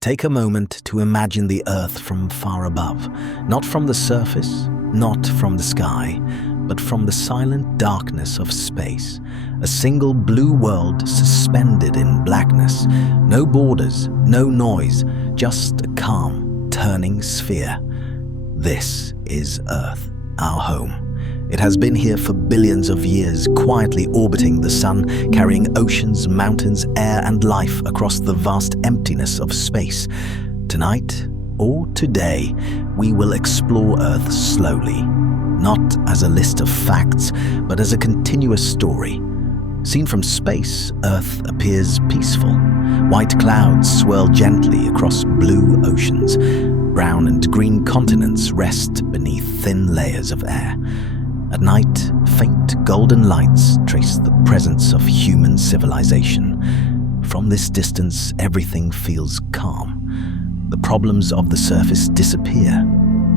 Take a moment to imagine the Earth from far above, not from the surface, not from the sky, but from the silent darkness of space. A single blue world suspended in blackness. No borders, no noise, just a calm, turning sphere. This is Earth, our home. It has been here for billions of years, quietly orbiting the sun, carrying oceans, mountains, air, and life across the vast emptiness of space. Tonight, or today, we will explore Earth slowly, not as a list of facts, but as a continuous story. Seen from space, Earth appears peaceful. White clouds swirl gently across blue oceans. Brown and green continents rest beneath thin layers of air. At night, faint golden lights trace the presence of human civilization. From this distance, everything feels calm. The problems of the surface disappear.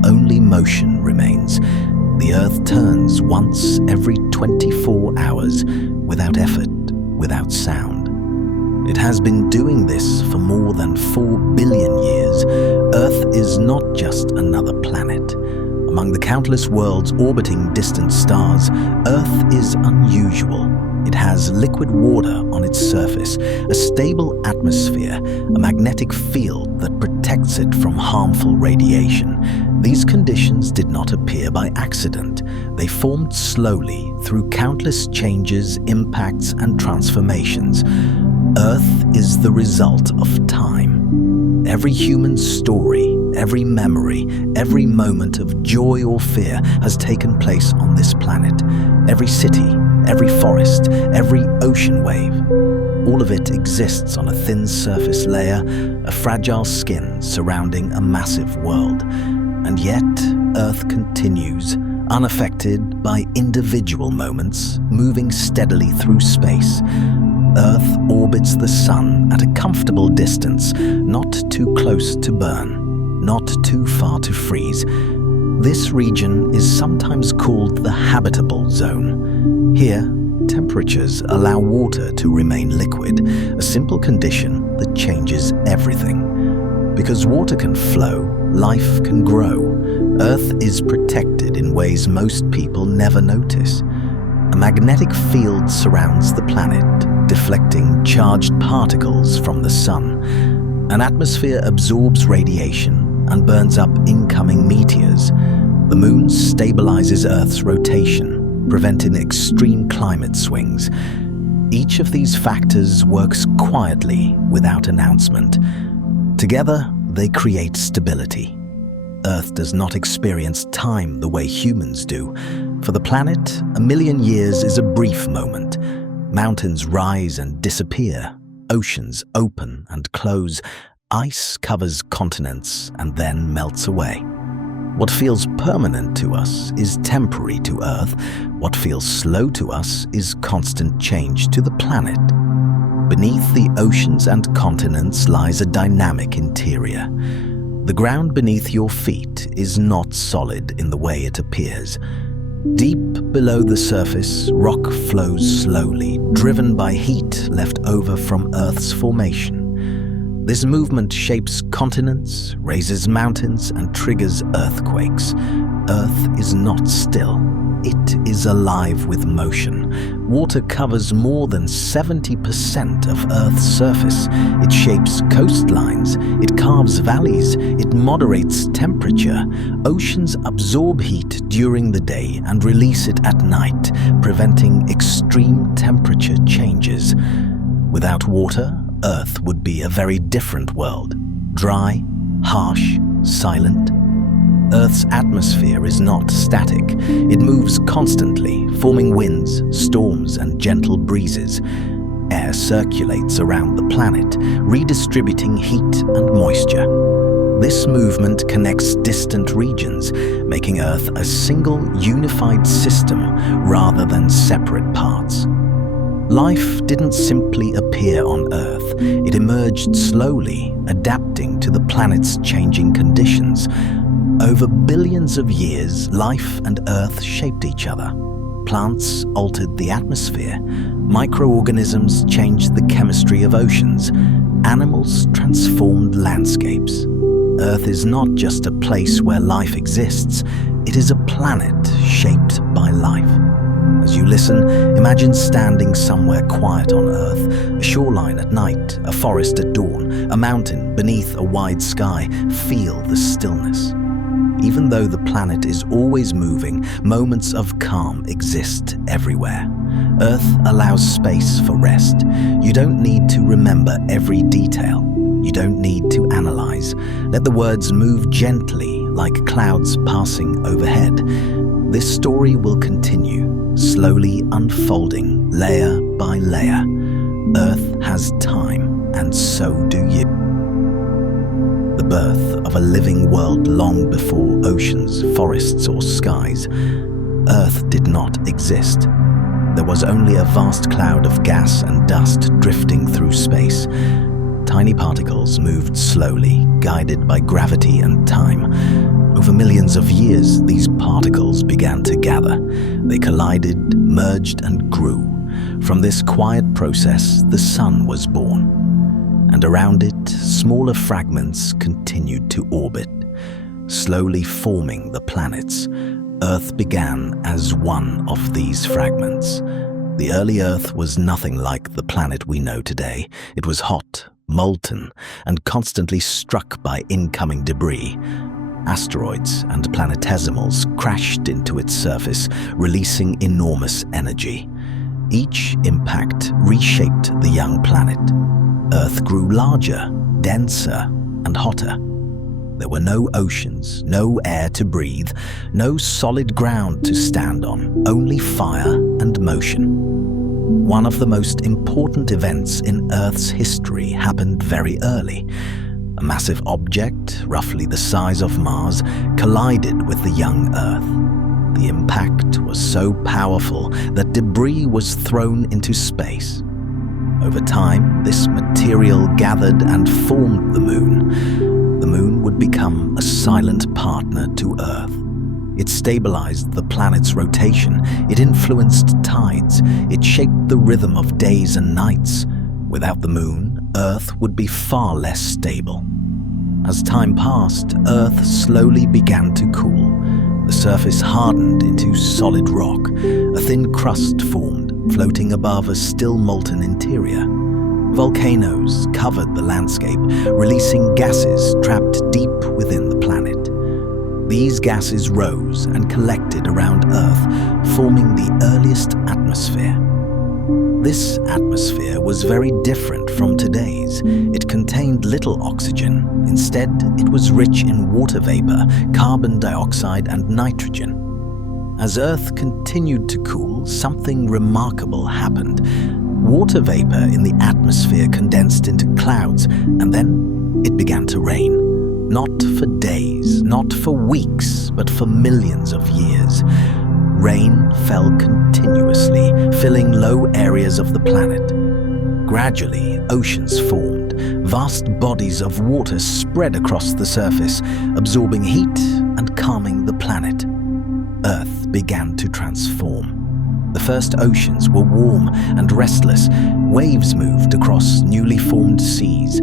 Only motion remains. The Earth turns once every 24 hours, without effort, without sound. It has been doing this for more than 4 billion years. Earth is not just another planet. Among the countless worlds orbiting distant stars, Earth is unusual. It has liquid water on its surface, a stable atmosphere, a magnetic field that protects it from harmful radiation. These conditions did not appear by accident. They formed slowly through countless changes, impacts, and transformations. Earth is the result of time. Every human story, every memory, every moment of joy or fear has taken place on this planet. Every city, every forest, every ocean wave. All of it exists on a thin surface layer, a fragile skin surrounding a massive world. And yet, Earth continues, unaffected by individual moments, moving steadily through space. Earth orbits the sun at a comfortable distance, not too close to burn, not too far to freeze. This region is sometimes called the habitable zone. Here, temperatures allow water to remain liquid, a simple condition that changes everything. Because water can flow, life can grow. Earth is protected in ways most people never notice. A magnetic field surrounds the planet, deflecting charged particles from the sun. An atmosphere absorbs radiation and burns up incoming meteors. The moon stabilizes Earth's rotation, preventing extreme climate swings. Each of these factors works quietly without announcement. Together, they create stability. Earth does not experience time the way humans do. For the planet, 1 million years is a brief moment. Mountains rise and disappear. Oceans open and close. Ice covers continents and then melts away. What feels permanent to us is temporary to Earth. What feels slow to us is constant change to the planet. Beneath the oceans and continents lies a dynamic interior. The ground beneath your feet is not solid in the way it appears. Deep below the surface, rock flows slowly, driven by heat left over from Earth's formation. This movement shapes continents, raises mountains, and triggers earthquakes. Earth is not still. It is alive with motion. Water covers more than 70% of Earth's surface. It shapes coastlines, it carves valleys, it moderates temperature. Oceans absorb heat during the day and release it at night, preventing extreme temperature changes. Without water, Earth would be a very different world. Dry, harsh, silent. Earth's atmosphere is not static. It moves constantly, forming winds, storms, and gentle breezes. Air circulates around the planet, redistributing heat and moisture. This movement connects distant regions, making Earth a single, unified system rather than separate parts. Life didn't simply appear on Earth. It emerged slowly, adapting to the planet's changing conditions. Over billions of years, life and Earth shaped each other. Plants altered the atmosphere. Microorganisms changed the chemistry of oceans. Animals transformed landscapes. Earth is not just a place where life exists, it is a planet shaped by life. As you listen, imagine standing somewhere quiet on Earth, a shoreline at night, a forest at dawn, a mountain beneath a wide sky. Feel the stillness. Even though the planet is always moving, moments of calm exist everywhere. Earth allows space for rest. You don't need to remember every detail. You don't need to analyze. Let the words move gently like clouds passing overhead. This story will continue, slowly unfolding layer by layer. Earth has time, and so do you. The birth of a living world long before oceans, forests, or skies. Earth did not exist. There was only a vast cloud of gas and dust drifting through space. Tiny particles moved slowly, guided by gravity and time. Over millions of years, these particles began to gather. They collided, merged, and grew. From this quiet process, the sun was born. And around it, smaller fragments continued to orbit, slowly forming the planets. Earth began as one of these fragments. The early Earth was nothing like the planet we know today. It was hot, molten, and constantly struck by incoming debris. Asteroids and planetesimals crashed into its surface, releasing enormous energy. Each impact reshaped the young planet. Earth grew larger, denser, and hotter. There were no oceans, no air to breathe, no solid ground to stand on, only fire and motion. One of the most important events in Earth's history happened very early. A massive object, roughly the size of Mars, collided with the young Earth. The impact was so powerful that debris was thrown into space. Over time, this material gathered and formed the Moon. The Moon would become a silent partner to Earth. It stabilized the planet's rotation, it influenced tides, it shaped the rhythm of days and nights. Without the Moon, Earth would be far less stable. As time passed, Earth slowly began to cool. The surface hardened into solid rock. A thin crust formed, floating above a still molten interior. Volcanoes covered the landscape, releasing gases trapped deep within the planet. These gases rose and collected around Earth, forming the earliest atmosphere. This atmosphere was very different from today's. It contained little oxygen. Instead, it was rich in water vapor, carbon dioxide, and nitrogen. As Earth continued to cool, something remarkable happened. Water vapor in the atmosphere condensed into clouds, and then it began to rain. Not for days, not for weeks, but for millions of years. Rain fell continuously, filling low areas of the planet. Gradually, oceans formed. Vast bodies of water spread across the surface, absorbing heat and calming the planet. Earth began to transform. The first oceans were warm and restless. Waves moved across newly formed seas.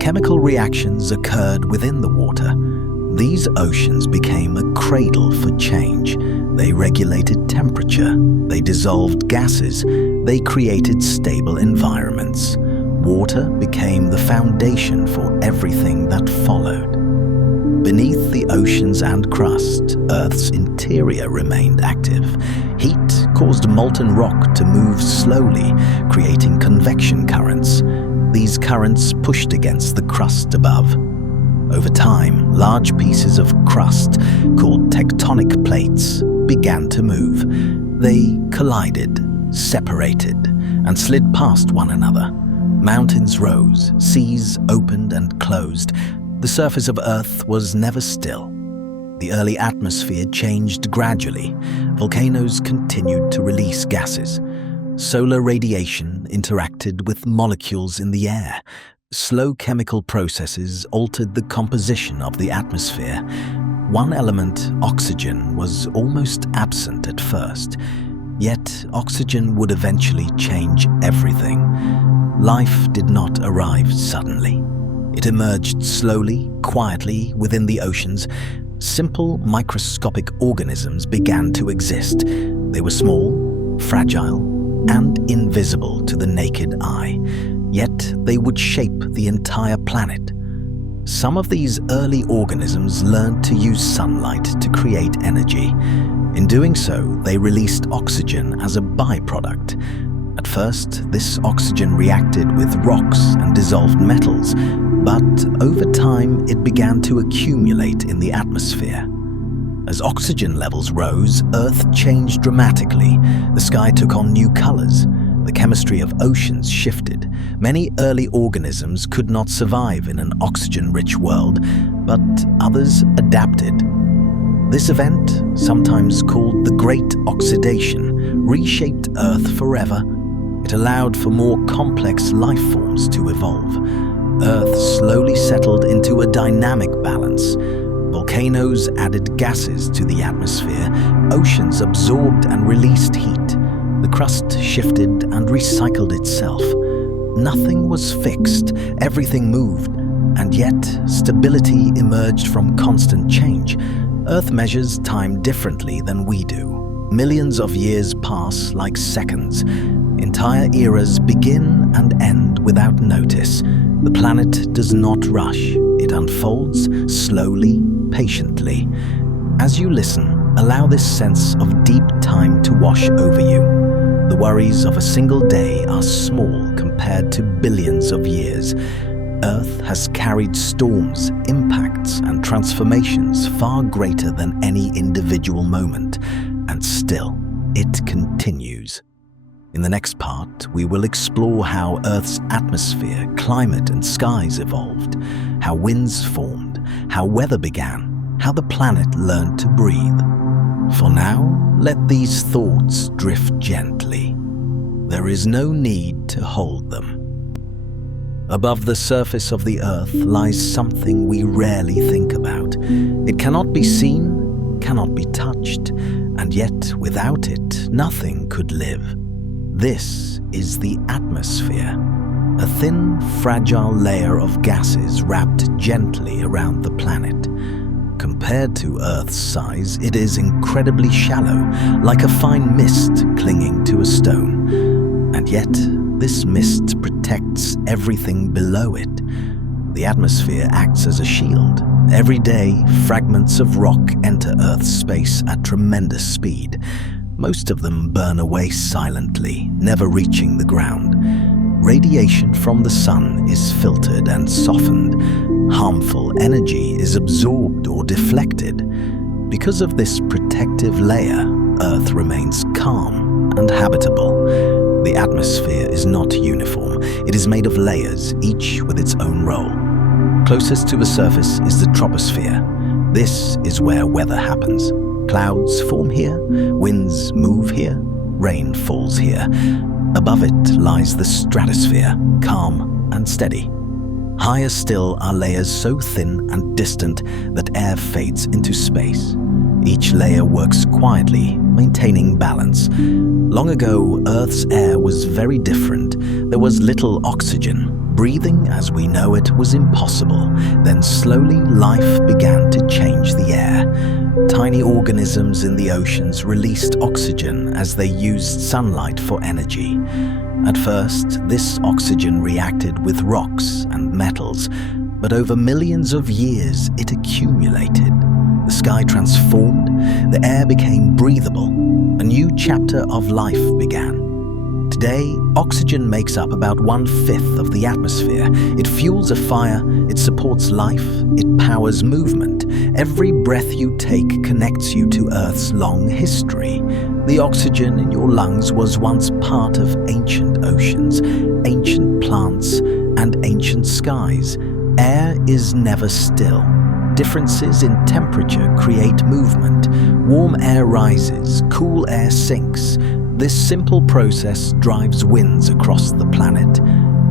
Chemical reactions occurred within the water. These oceans became a cradle for change. They regulated temperature. They dissolved gases. They created stable environments. Water became the foundation for everything that followed. Beneath the oceans and crust, Earth's interior remained active. Heat caused molten rock to move slowly, creating convection currents. These currents pushed against the crust above. Over time, large pieces of crust, called tectonic plates, began to move. They collided, separated, and slid past one another. Mountains rose, seas opened and closed. The surface of Earth was never still. The early atmosphere changed gradually. Volcanoes continued to release gases. Solar radiation interacted with molecules in the air. Slow chemical processes altered the composition of the atmosphere. One element, oxygen, was almost absent at first. Yet oxygen would eventually change everything. Life did not arrive suddenly. It emerged slowly, quietly within the oceans. Simple microscopic organisms began to exist. They were small, fragile, and invisible to the naked eye. Yet they would shape the entire planet. Some of these early organisms learned to use sunlight to create energy. In doing so, they released oxygen as a byproduct. At first, this oxygen reacted with rocks and dissolved metals, but over time it began to accumulate in the atmosphere. As oxygen levels rose, Earth changed dramatically. The sky took on new colors. The chemistry of oceans shifted. Many early organisms could not survive in an oxygen-rich world, but others adapted. This event, sometimes called the Great Oxidation, reshaped Earth forever. It allowed for more complex life forms to evolve. Earth slowly settled into a dynamic balance. Volcanoes added gases to the atmosphere. Oceans absorbed and released heat. The crust shifted and recycled itself. Nothing was fixed, everything moved, and yet stability emerged from constant change. Earth measures time differently than we do. Millions of years pass like seconds. Entire eras begin and end without notice. The planet does not rush. It unfolds slowly, patiently. As you listen, allow this sense of deep time to wash over you. The worries of a single day are small compared to billions of years. Earth has carried storms, impacts, and transformations far greater than any individual moment, and still, it continues. In the next part, we will explore how Earth's atmosphere, climate, and skies evolved, how winds formed, how weather began, how the planet learned to breathe. For now, let these thoughts drift gently. There is no need to hold them. Above the surface of the Earth lies something we rarely think about. It cannot be seen, cannot be touched, and yet without it, nothing could live. This is the atmosphere, a thin, fragile layer of gases wrapped gently around the planet. Compared to Earth's size, it is incredibly shallow, like a fine mist clinging to a stone. And yet, this mist protects everything below it. The atmosphere acts as a shield. Every day, fragments of rock enter Earth's space at tremendous speed. Most of them burn away silently, never reaching the ground. Radiation from the sun is filtered and softened. Harmful energy is absorbed or deflected. Because of this protective layer, Earth remains calm and habitable. The atmosphere is not uniform. It is made of layers, each with its own role. Closest to the surface is the troposphere. This is where weather happens. Clouds form here, winds move here, rain falls here. Above it lies the stratosphere, calm and steady. Higher still are layers so thin and distant that air fades into space. Each layer works quietly, maintaining balance. Long ago, Earth's air was very different. There was little oxygen. Breathing as we know it was impossible. Then slowly life began to change the air. Tiny organisms in the oceans released oxygen as they used sunlight for energy. At first, this oxygen reacted with rocks and metals, but over millions of years it accumulated. The sky transformed, the air became breathable, a new chapter of life began. Today, oxygen makes up about 1/5 of the atmosphere. It fuels a fire, it supports life, it powers movement. Every breath you take connects you to Earth's long history. The oxygen in your lungs was once part of ancient oceans, ancient plants, and ancient skies. Air is never still. Differences in temperature create movement. Warm air rises, cool air sinks. This simple process drives winds across the planet.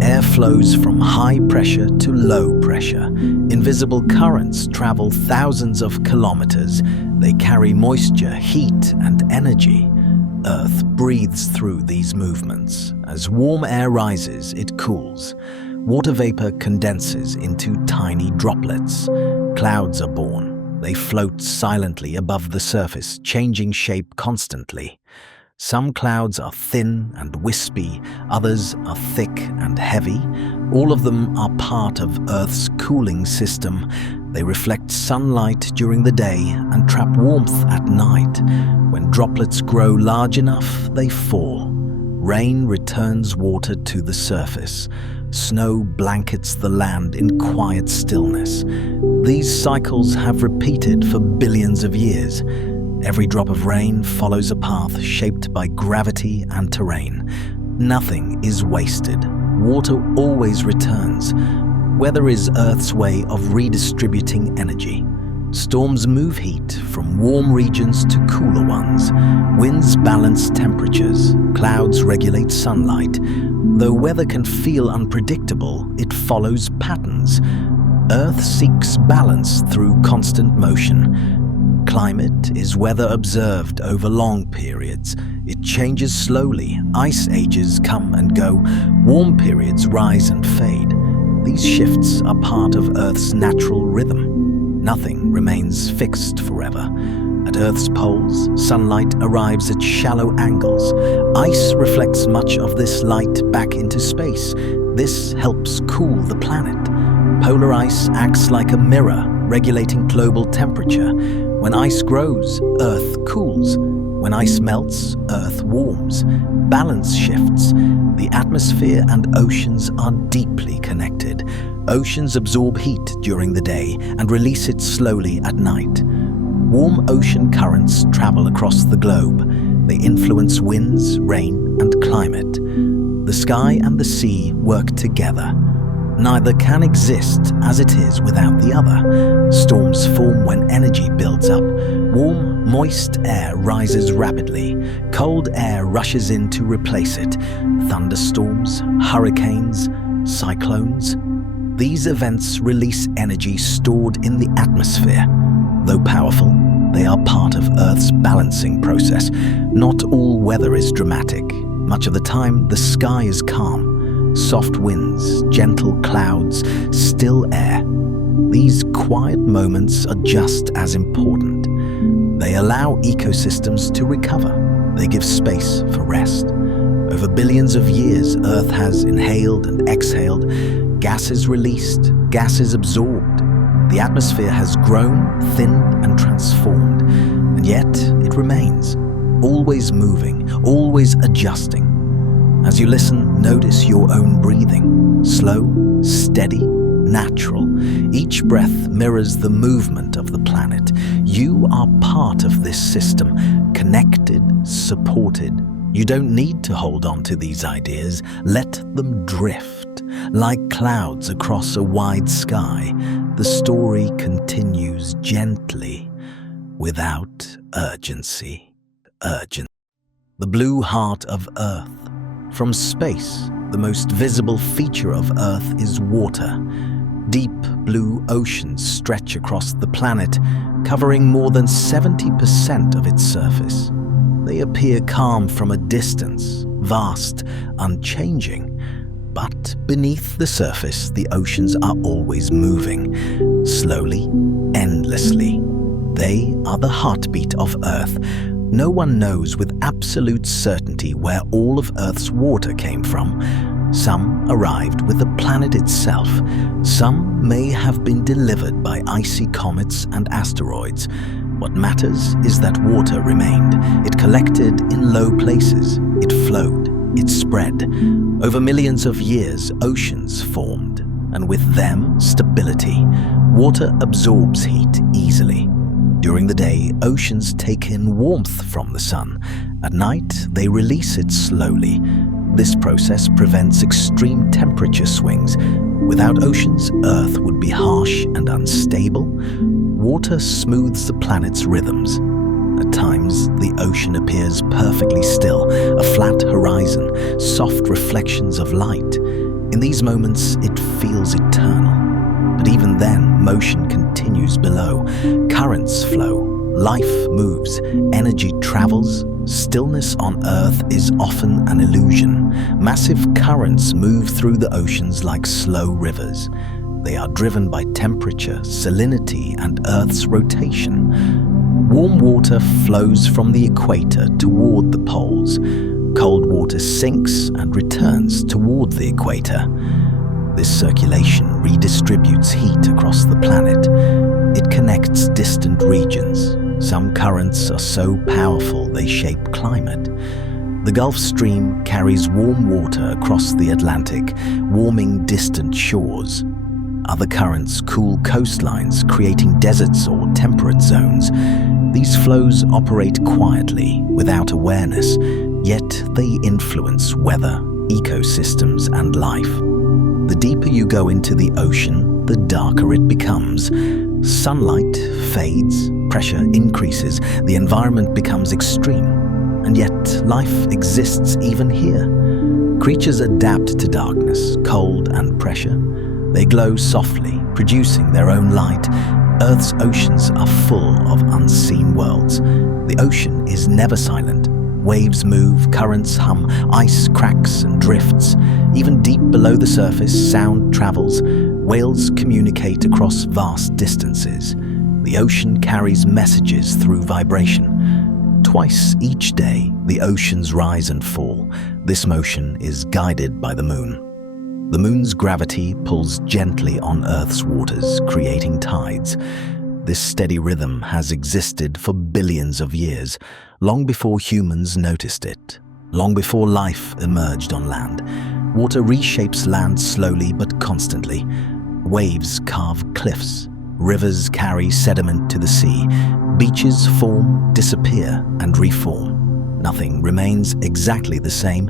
Air flows from high pressure to low pressure. Invisible currents travel thousands of kilometers. They carry moisture, heat, and energy. Earth breathes through these movements. As warm air rises, it cools. Water vapor condenses into tiny droplets. Clouds are born. They float silently above the surface, changing shape constantly. Some clouds are thin and wispy, others are thick and heavy. All of them are part of Earth's cooling system. They reflect sunlight during the day and trap warmth at night. When droplets grow large enough, they fall. Rain returns water to the surface. Snow blankets the land in quiet stillness. These cycles have repeated for billions of years. Every drop of rain follows a path shaped by gravity and terrain. Nothing is wasted. Water always returns. Weather is Earth's way of redistributing energy. Storms move heat from warm regions to cooler ones. Winds balance temperatures. Clouds regulate sunlight. Though weather can feel unpredictable, it follows patterns. Earth seeks balance through constant motion. Climate is weather observed over long periods. It changes slowly. Ice ages come and go. Warm periods rise and fade. These shifts are part of Earth's natural rhythm. Nothing remains fixed forever. At Earth's poles, sunlight arrives at shallow angles. Ice reflects much of this light back into space. This helps cool the planet. Polar ice acts like a mirror, regulating global temperature. When ice grows, Earth cools. When ice melts, Earth warms. Balance shifts. The atmosphere and oceans are deeply connected. Oceans absorb heat during the day and release it slowly at night. Warm ocean currents travel across the globe. They influence winds, rain, and climate. The sky and the sea work together. Neither can exist as it is without the other. Storms form when energy builds up. Warm, moist air rises rapidly. Cold air rushes in to replace it. Thunderstorms, hurricanes, cyclones. These events release energy stored in the atmosphere. Though powerful, they are part of Earth's balancing process. Not all weather is dramatic. Much of the time, the sky is calm. Soft winds, gentle clouds, still air. These quiet moments are just as important. They allow ecosystems to recover. They give space for rest. Over billions of years, Earth has inhaled and exhaled. Gases released, gases absorbed. The atmosphere has grown, thinned, and transformed. And yet, it remains, always moving, always adjusting. As you listen, notice your own breathing. Slow, steady, natural. Each breath mirrors the movement of the planet. You are part of this system, connected, supported. You don't need to hold on to these ideas. Let them drift. Like clouds across a wide sky, the story continues gently, without urgency. The blue heart of Earth. From space, the most visible feature of Earth is water. Deep blue oceans stretch across the planet, covering more than 70% of its surface. They appear calm from a distance, vast, unchanging. But beneath the surface, the oceans are always moving, slowly, endlessly. They are the heartbeat of Earth. No one knows with absolute certainty where all of Earth's water came from. Some arrived with the planet itself. Some may have been delivered by icy comets and asteroids. What matters is that water remained. It collected in low places. It flowed. It spread. Over millions of years, oceans formed, and with them, stability. Water absorbs heat easily. During the day, oceans take in warmth from the sun. At night, they release it slowly. This process prevents extreme temperature swings. Without oceans, Earth would be harsh and unstable. Water smooths the planet's rhythms. At times, the ocean appears perfectly still, a flat horizon, soft reflections of light. In these moments, it feels eternal. But even then, motion continues below. Currents flow, life moves, energy travels, Stillness on Earth is often an illusion. Massive currents move through the oceans like slow rivers. They are driven by temperature, salinity, and Earth's rotation. Warm water flows from the equator toward the poles. Cold water sinks and returns toward the equator. This circulation redistributes heat across the planet. It connects distant regions. Some currents are so powerful they shape climate. The Gulf Stream carries warm water across the Atlantic, warming distant shores. Other currents cool coastlines, creating deserts or temperate zones. These flows operate quietly, without awareness, yet they influence weather, ecosystems, and life. The deeper you go into the ocean, the darker it becomes. Sunlight fades, pressure increases, the environment becomes extreme. And yet, life exists even here. Creatures adapt to darkness, cold, and pressure. They glow softly, producing their own light. Earth's oceans are full of unseen worlds. The ocean is never silent. Waves move, currents hum, ice cracks and drifts. Even deep below the surface, sound travels. Whales communicate across vast distances. The ocean carries messages through vibration. Twice each day, the oceans rise and fall. This motion is guided by the moon. The moon's gravity pulls gently on Earth's waters, creating tides. This steady rhythm has existed for billions of years, long before humans noticed it, long before life emerged on land. Water reshapes land slowly but constantly. Waves carve cliffs. Rivers carry sediment to the sea. Beaches form, disappear, and reform. Nothing remains exactly the same.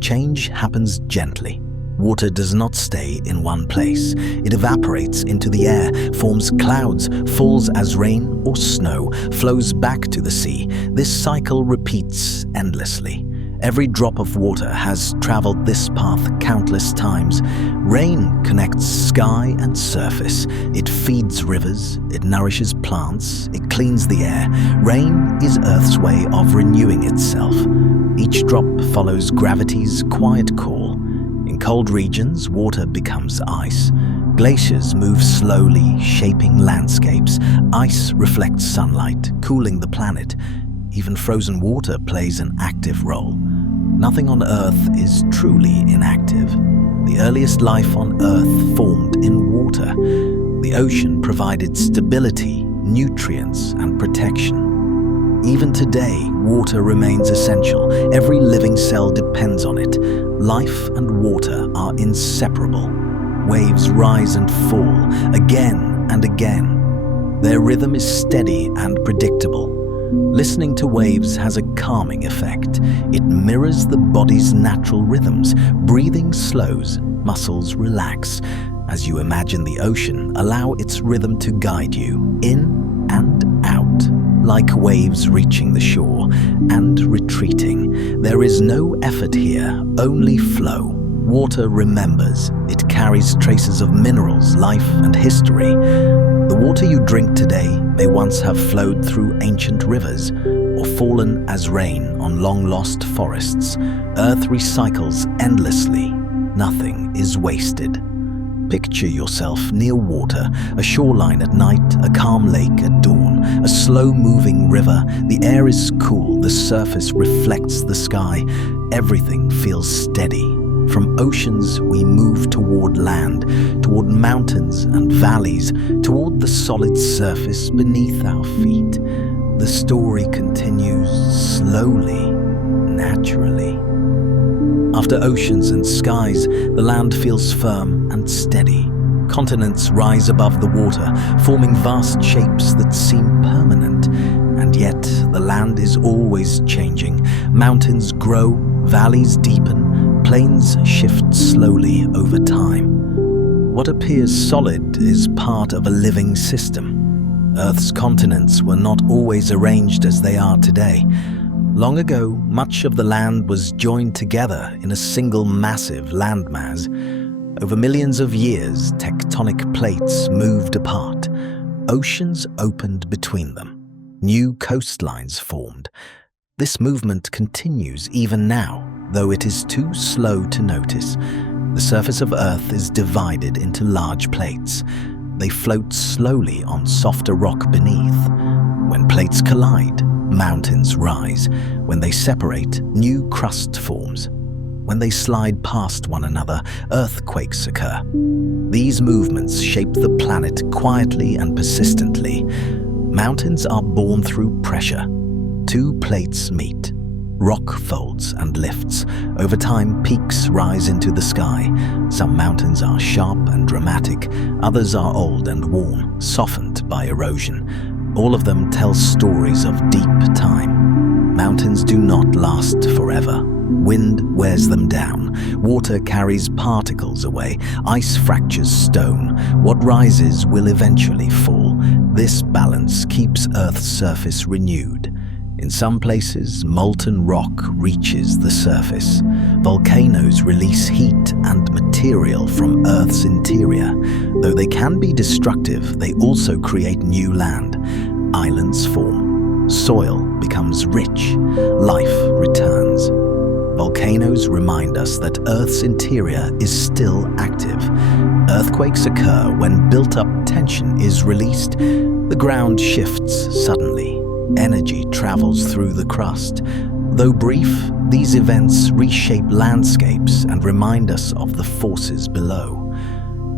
Change happens gently. Water does not stay in one place. It evaporates into the air, forms clouds, falls as rain or snow, flows back to the sea. This cycle repeats endlessly. Every drop of water has traveled this path countless times. Rain connects sky and surface. It feeds rivers, it nourishes plants, it cleans the air. Rain is Earth's way of renewing itself. Each drop follows gravity's quiet call. In cold regions, water becomes ice. Glaciers move slowly, shaping landscapes. Ice reflects sunlight, cooling the planet. Even frozen water plays an active role. Nothing on Earth is truly inactive. The earliest life on Earth formed in water. The ocean provided stability, nutrients, and protection. Even today, water remains essential. Every living cell depends on it. Life and water are inseparable. Waves rise and fall, again and again. Their rhythm is steady and predictable. Listening to waves has a calming effect. It mirrors the body's natural rhythms. Breathing slows, muscles relax. As you imagine the ocean, allow its rhythm to guide you in and out, like waves reaching the shore and retreating. There is no effort here, only flow. Water remembers. It carries traces of minerals, life, and history. The water you drink today may once have flowed through ancient rivers or fallen as rain on long-lost forests. Earth recycles endlessly. Nothing is wasted. Picture yourself near water, a shoreline at night, a calm lake at dawn, a slow-moving river. The air is cool, the surface reflects the sky. Everything feels steady. From oceans, we move toward land, toward mountains and valleys, toward the solid surface beneath our feet. The story continues slowly, naturally. After oceans and skies, the land feels firm and steady. Continents rise above the water, forming vast shapes that seem permanent. And yet, the land is always changing. Mountains grow, valleys deepen, plains shift slowly over time. What appears solid is part of a living system. Earth's continents were not always arranged as they are today. Long ago, much of the land was joined together in a single massive landmass. Over millions of years, tectonic plates moved apart. Oceans opened between them. New coastlines formed. This movement continues even now, though it is too slow to notice. The surface of Earth is divided into large plates. They float slowly on softer rock beneath. When plates collide, mountains rise. When they separate, new crust forms. When they slide past one another, earthquakes occur. These movements shape the planet quietly and persistently. Mountains are born through pressure. Two plates meet. Rock folds and lifts. Over time, peaks rise into the sky. Some mountains are sharp and dramatic. Others are old and worn, softened by erosion. All of them tell stories of deep time. Mountains do not last forever. Wind wears them down. Water carries particles away. Ice fractures stone. What rises will eventually fall. This balance keeps Earth's surface renewed. In some places, molten rock reaches the surface. Volcanoes release heat and material from Earth's interior. Though they can be destructive, they also create new land. Islands form. Soil becomes rich. Life returns. Volcanoes remind us that Earth's interior is still active. Earthquakes occur when built-up tension is released. The ground shifts suddenly. Energy travels through the crust. Though brief, these events reshape landscapes and remind us of the forces below.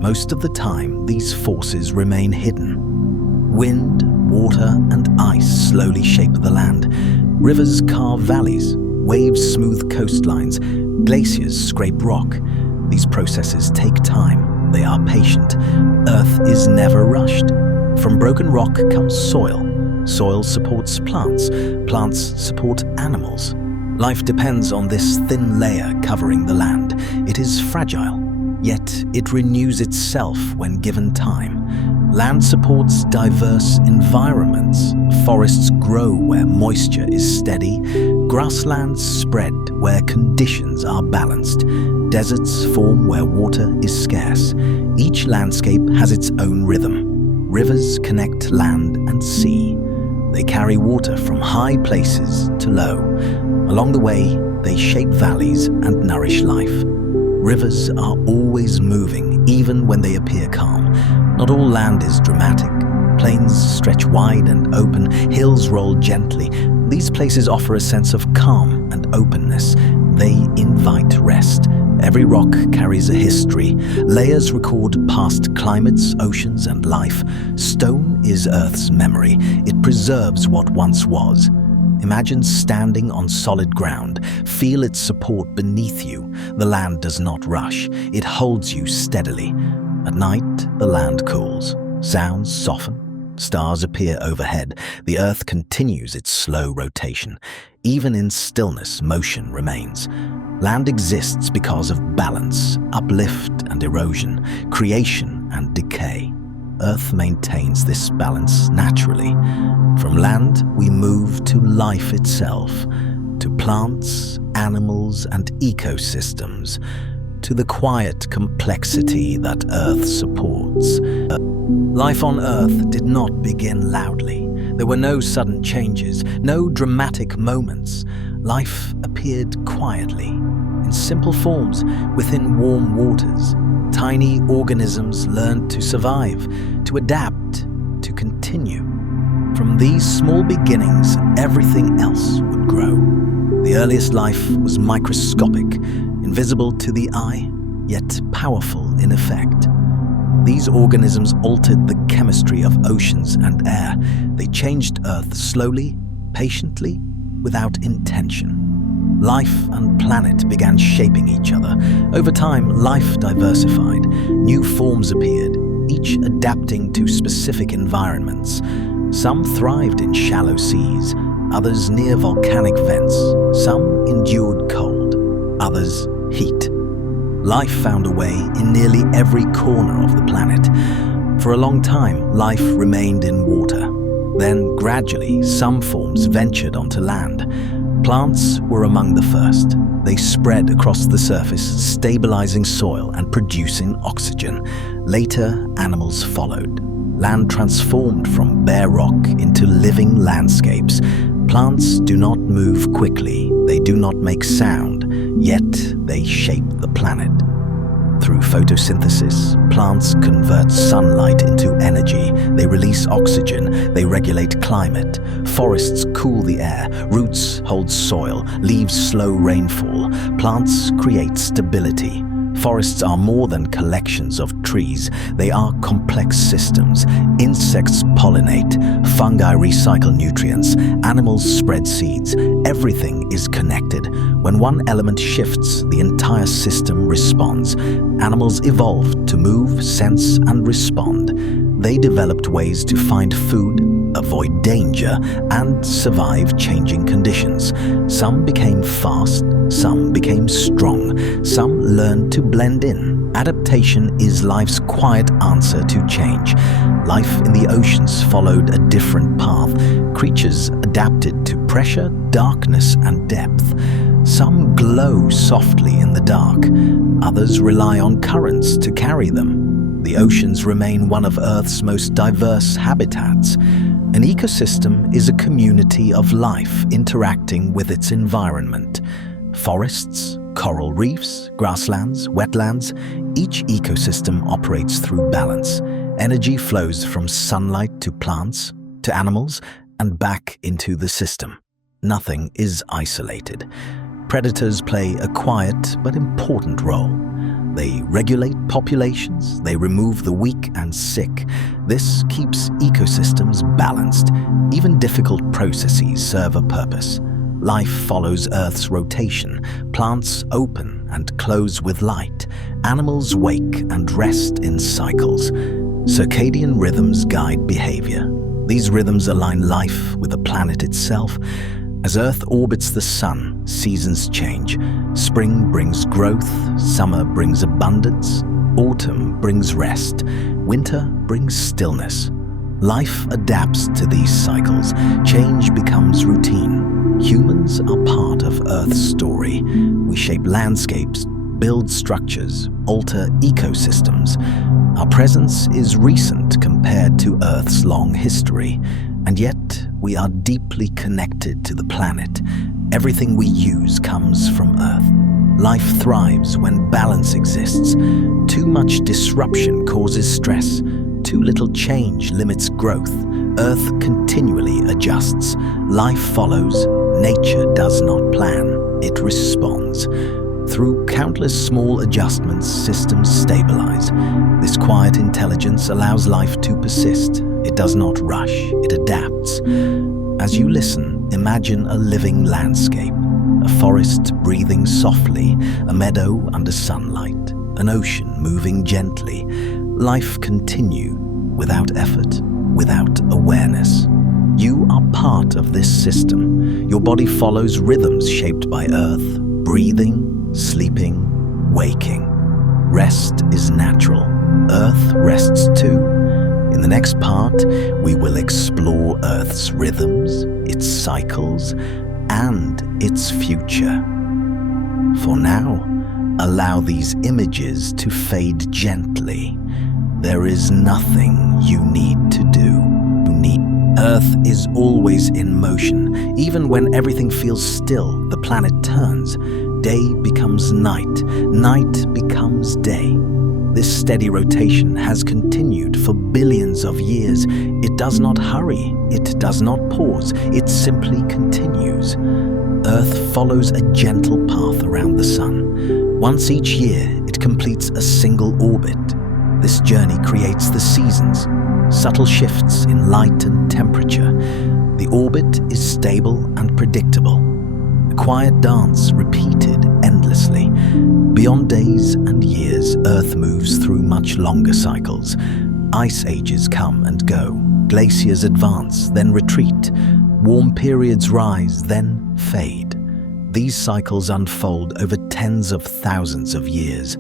Most of the time, these forces remain hidden. Wind, water, and ice slowly shape the land. Rivers carve valleys. Waves smooth coastlines. Glaciers scrape rock. These processes take time. They are patient. Earth is never rushed. From broken rock comes soil. Soil supports plants. Plants support animals. Life depends on this thin layer covering the land. It is fragile, yet it renews itself when given time. Land supports diverse environments. Forests grow where moisture is steady. Grasslands spread where conditions are balanced. Deserts form where water is scarce. Each landscape has its own rhythm. Rivers connect land and sea. They carry water from high places to low. Along the way, they shape valleys and nourish life. Rivers are always moving, even when they appear calm. Not all land is dramatic. Plains stretch wide and open, hills roll gently. These places offer a sense of calm and openness. They invite rest. Every rock carries a history. Layers record past climates, oceans, and life. Stone is Earth's memory. It preserves what once was. Imagine standing on solid ground. Feel its support beneath you. The land does not rush. It holds you steadily. At night, the land cools. Sounds soften. Stars appear overhead. The Earth continues its slow rotation. Even in stillness, motion remains. Land exists because of balance, uplift and erosion, creation and decay. Earth maintains this balance naturally. From land, we move to life itself, to plants, animals, and ecosystems, to the quiet complexity that Earth supports. Life on Earth did not begin loudly. There were no sudden changes, no dramatic moments. Life appeared quietly, in simple forms, within warm waters. Tiny organisms learned to survive, to adapt, to continue. From these small beginnings, everything else would grow. The earliest life was microscopic, invisible to the eye, yet powerful in effect. These organisms altered the chemistry of oceans and air. They changed Earth slowly, patiently, without intention. Life and planet began shaping each other. Over time, life diversified. New forms appeared, each adapting to specific environments. Some thrived in shallow seas, others near volcanic vents. Some endured cold, others heat. Life found a way in nearly every corner of the planet. For a long time, life remained in water. Then, gradually, some forms ventured onto land. Plants were among the first. They spread across the surface, stabilizing soil and producing oxygen. Later, animals followed. Land transformed from bare rock into living landscapes. Plants do not move quickly, they do not make sound, yet they shape the planet. Through photosynthesis, plants convert sunlight into energy, they release oxygen, they regulate climate. Forests cool the air, roots hold soil, leaves slow rainfall. Plants create stability. Forests are more than collections of trees, they are complex systems. Insects pollinate, fungi recycle nutrients, animals spread seeds. Everything is connected. When one element shifts, the entire system responds. Animals evolved to move, sense, and respond. They developed ways to find food, avoid danger, and survive changing conditions. Some became fast, some became strong, some learned to blend in. Adaptation is life's quiet answer to change. Life in the oceans followed a different path. Creatures adapted to pressure, darkness, and depth. Some glow softly in the dark. Others rely on currents to carry them. The oceans remain one of Earth's most diverse habitats. An ecosystem is a community of life interacting with its environment. Forests, coral reefs, grasslands, wetlands, each ecosystem operates through balance. Energy flows from sunlight to plants, to animals, and back into the system. Nothing is isolated. Predators play a quiet but important role. They regulate populations, they remove the weak and sick. This keeps ecosystems balanced. Even difficult processes serve a purpose. Life follows Earth's rotation. Plants open and close with light. Animals wake and rest in cycles. Circadian rhythms guide behavior. These rhythms align life with the planet itself. As Earth orbits the sun, seasons change. Spring brings growth, summer brings abundance, autumn brings rest, winter brings stillness. Life adapts to these cycles. Change becomes routine. Humans are part of Earth's story. We shape landscapes, build structures, alter ecosystems. Our presence is recent compared to Earth's long history, and yet we are deeply connected to the planet. Everything we use comes from Earth. Life thrives when balance exists. Too much disruption causes stress. Too little change limits growth. Earth continually adjusts. Life follows. Nature does not plan. It responds. Through countless small adjustments, systems stabilize. This quiet intelligence allows life to persist. It does not rush, it adapts. As you listen, imagine a living landscape. A forest breathing softly, a meadow under sunlight, an ocean moving gently. Life continue without effort, without awareness. You are part of this system. Your body follows rhythms shaped by Earth, breathing, sleeping, waking. Rest is natural. Earth rests too. In the next part, we will explore Earth's rhythms, its cycles, and its future. For now, allow these images to fade gently. There is nothing you need to do. Earth is always in motion. Even when everything feels still, the planet turns. Day becomes night. Night becomes day. This steady rotation has continued for billions of years. It does not hurry. It does not pause. It simply continues. Earth follows a gentle path around the sun. Once each year, it completes a single orbit. This journey creates the seasons, subtle shifts in light and temperature. The orbit is stable and predictable. A quiet dance repeated endlessly. Beyond days and years, Earth moves through much longer cycles. Ice ages come and go. Glaciers advance, then retreat. Warm periods rise, then fade. These cycles unfold over tens of thousands of years.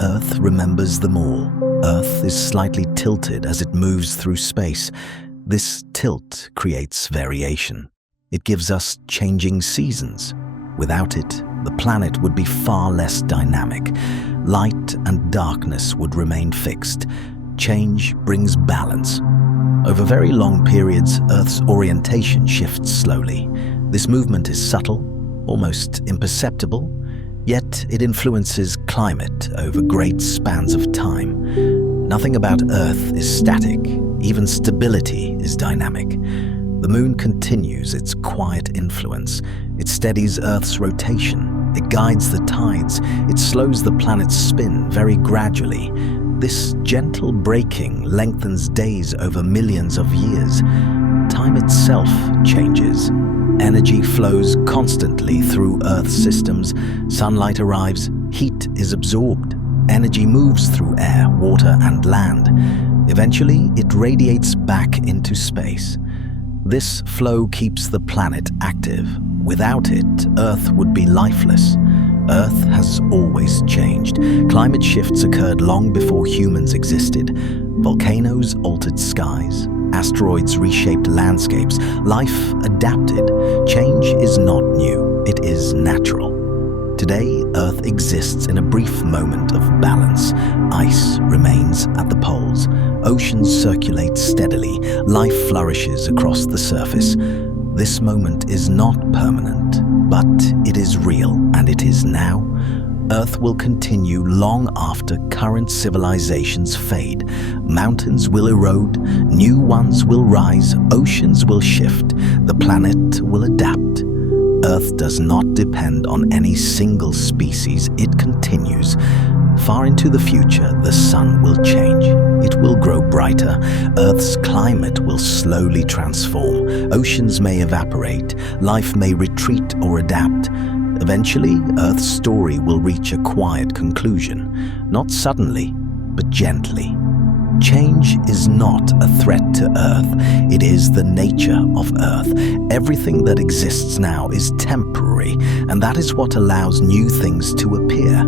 Earth remembers them all. Earth is slightly tilted as it moves through space. This tilt creates variation. It gives us changing seasons. Without it, the planet would be far less dynamic. Light and darkness would remain fixed. change brings balance. Over very long periods, Earth's orientation shifts slowly. This movement is subtle, almost imperceptible, yet it influences climate over great spans of time. Nothing about Earth is static, even stability is dynamic. The moon continues its quiet influence. It steadies Earth's rotation. It guides the tides. It slows the planet's spin very gradually. This gentle braking lengthens days over millions of years. Time itself changes. Energy flows constantly through Earth's systems. Sunlight arrives, heat is absorbed. Energy moves through air, water, and land. Eventually, it radiates back into space. This flow keeps the planet active. Without it, Earth would be lifeless. Earth has always changed. Climate shifts occurred long before humans existed. Volcanoes altered skies. Asteroids reshaped landscapes. Life adapted. Change is not new. It is natural. Today, Earth exists in a brief moment of balance. Ice remains at the poles. Oceans circulate steadily. Life flourishes across the surface. This moment is not permanent, but it is real, and it is now. Earth will continue long after current civilizations fade. Mountains will erode, new ones will rise, oceans will shift, the planet will adapt. Earth does not depend on any single species, it continues. Far into the future, the sun will change. It will grow brighter. Earth's climate will slowly transform. Oceans may evaporate. Life may retreat or adapt. Eventually, Earth's story will reach a quiet conclusion. Not suddenly, but gently. Change is not a threat to Earth. It is the nature of Earth. Everything that exists now is temporary, and that is what allows new things to appear.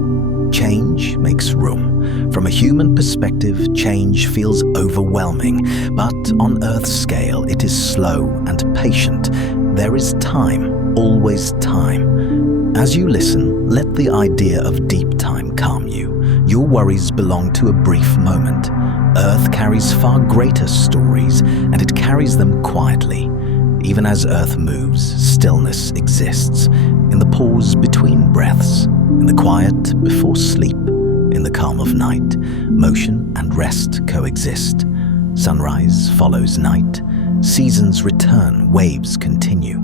Change makes room. From a human perspective, change feels overwhelming, but on Earth's scale, it is slow and patient. There is time, always time. As you listen, let the idea of deep time calm you. Your worries belong to a brief moment. Earth carries far greater stories, and it carries them quietly. Even as Earth moves, stillness exists. In the pause between breaths, in the quiet before sleep, in the calm of night, motion and rest coexist. Sunrise follows night. Seasons return, waves continue.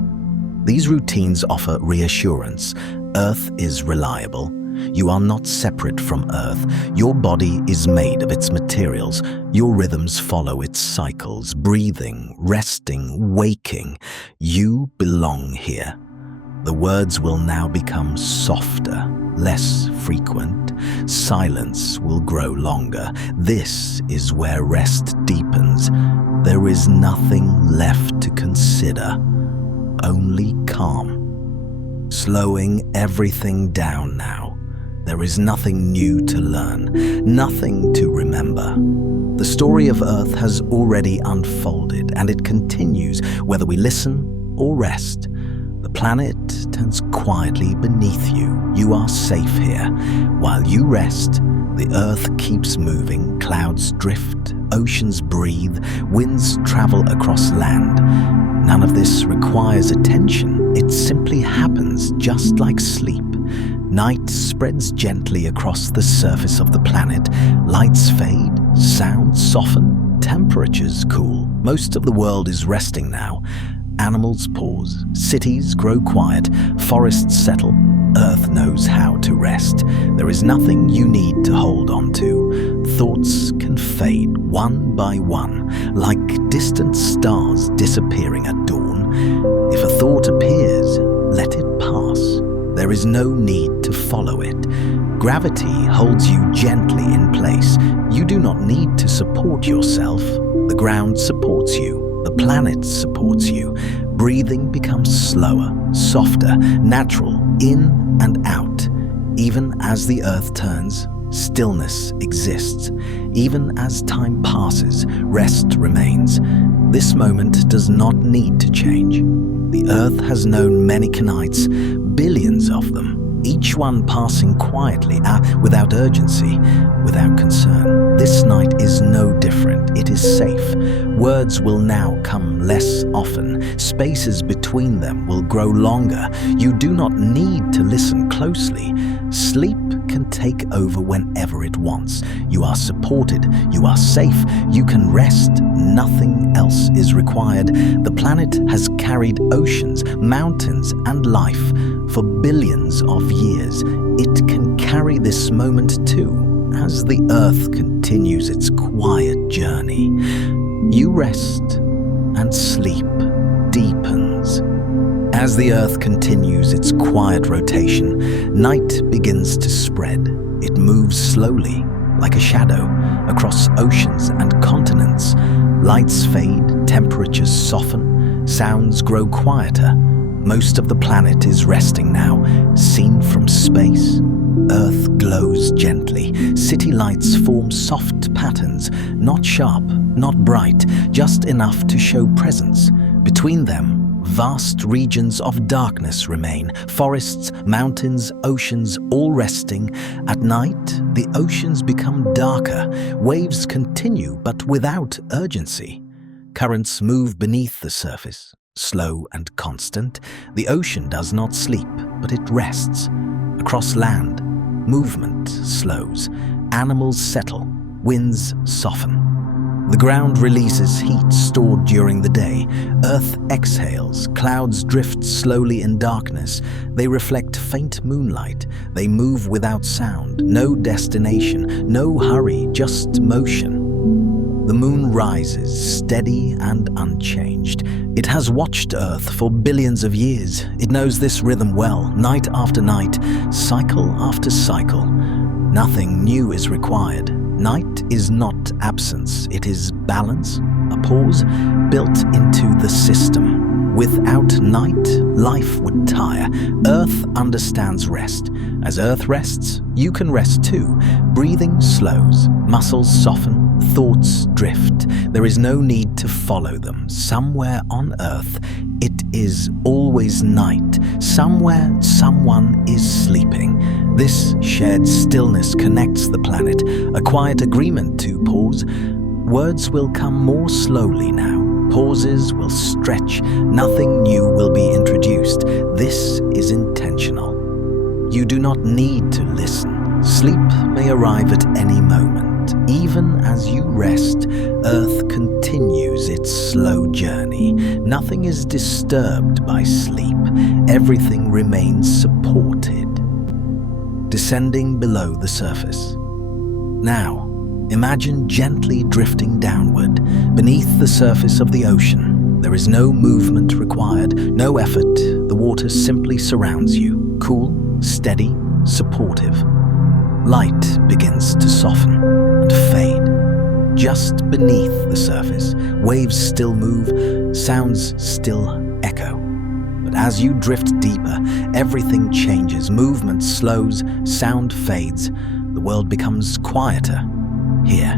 These routines offer reassurance. Earth is reliable. You are not separate from Earth. Your body is made of its materials. Your rhythms follow its cycles, breathing, resting, waking. You belong here. The words will now become softer, less frequent. Silence will grow longer. This is where rest deepens. There is nothing left to consider, only calm. Slowing everything down now. There is nothing new to learn, nothing to remember. The story of Earth has already unfolded, and it continues whether we listen or rest. The planet turns quietly beneath you. You are safe here. While you rest, the Earth keeps moving. Clouds drift, oceans breathe, winds travel across land. None of this requires attention. It simply happens just like sleep. Night spreads gently across the surface of the planet. Lights fade, sounds soften, temperatures cool. Most of the world is resting now. Animals pause, cities grow quiet, forests settle. Earth knows how to rest. There is nothing you need to hold on to. Thoughts can fade one by one, like distant stars disappearing at dawn. If a thought appears, let it pass. There is no need to follow it. Gravity holds you gently in place. You do not need to support yourself. The ground supports you. The planet supports you. Breathing becomes slower, softer, natural, in and out. Even as the Earth turns, stillness exists. Even as time passes, rest remains. This moment does not need to change. The Earth has known many nights, billions of them. each one passing quietly, without urgency, without concern. This night is no different. It is safe. Words will now come less often. Spaces between them will grow longer. You do not need to listen closely. Sleep can take over whenever it wants. You are supported. You are safe. You can rest. Nothing else is required. The planet has carried oceans, mountains, and life for billions of years. It can carry this moment too, as the Earth continues its quiet journey. You rest, and sleep deepens. As the Earth continues its quiet rotation, night begins to spread. It moves slowly, like a shadow, across oceans and continents. Lights fade, temperatures soften, sounds grow quieter. Most of the planet is resting now, seen from space. Earth glows gently. City lights form soft patterns, not sharp, not bright, just enough to show presence. Between them, vast regions of darkness remain. Forests, mountains, oceans, all resting. At night, the oceans become darker. Waves continue, but without urgency. Currents move beneath the surface, slow and constant. The ocean does not sleep, but it rests. Across land, movement slows. Animals settle. Winds soften. The ground releases heat stored during the day. Earth exhales. Clouds drift slowly in darkness. They reflect faint moonlight. They move without sound. No destination, no hurry, just motion. The moon rises, steady and unchanged. It has watched Earth for billions of years. It knows this rhythm well, night after night, cycle after cycle. Nothing new is required. Night is not absence, it is balance, a pause built into the system. Without night, life would tire. Earth understands rest. As Earth rests, you can rest too. Breathing slows, muscles soften, thoughts drift. There is no need to follow them. Somewhere on Earth, it is always night. Somewhere, someone is sleeping. This shared stillness connects the planet, a quiet agreement to pause. Words will come more slowly now. Pauses will stretch. Nothing new will be introduced. This is intentional. You do not need to listen. Sleep may arrive at any moment. Even as you rest, Earth continues its slow journey. Nothing is disturbed by sleep. Everything remains supported. Descending below the surface. Now, imagine gently drifting downward. Beneath the surface of the ocean, there is no movement required, no effort. The water simply surrounds you, cool, steady, supportive. Light begins to soften and fade. Just beneath the surface, waves still move, sounds still echo. But as you drift deeper, everything changes. Movement slows, sound fades. The world becomes quieter. Here,